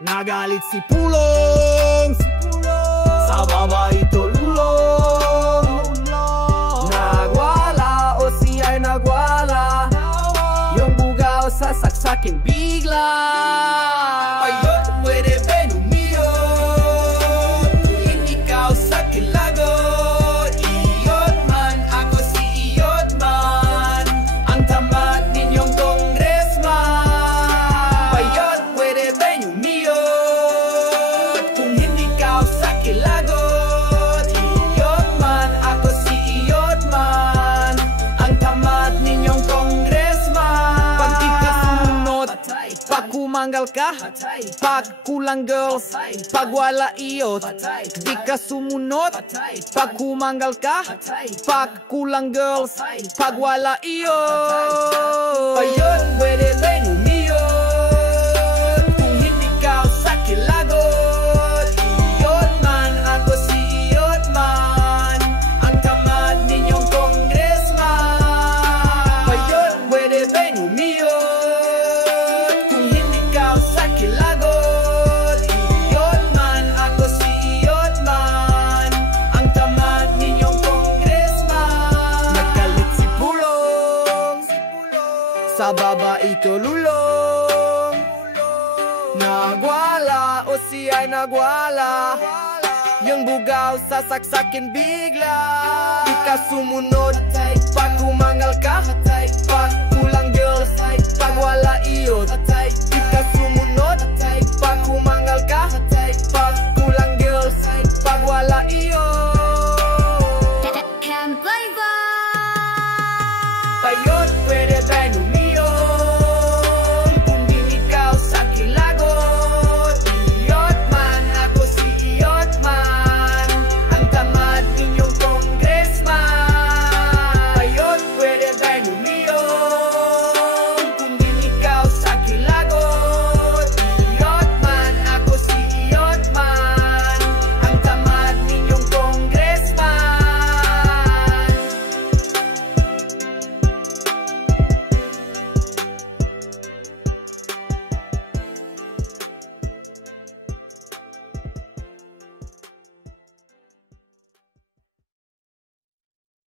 Nagalit si Pulong, sa babae tulong. Nagwala o siya'y nagwala, yung bugaw sa saksakin bigla. Ayun, pwede ben umiyon, hindi ikaw sa kilagot. Iyot man, ako si iyot man, ang tamat ninyong congressman. Ayun, pwede ben umiyon, kung hindi ikaw sa kilagot. Iyot man, ako si iyot man, ang tamat ninyong congressman. Pag di ka sumunod, pag kumanggal ka, pag kulang girls, pag wala iyot. Di ka sumunod, pag kumanggal ka, pag kulang girls, pag wala iyot. Ayun, pwede ben umiyot, kung hindi ka sa kilagot. Iyot man, ako si iyot man, ang tamat ninyong congressman. Ayun, pwede ben umiyot, kung hindi ka sa kilagot. Iyot man, ako si iyot man, ang tamat ninyong congressman. Nagkalit si Pulong, sa babae tululong. Nagwala o siya'y nagwala, yung bugaw sa saksakin bigla. Di ka sumunod, pag kumangal ka,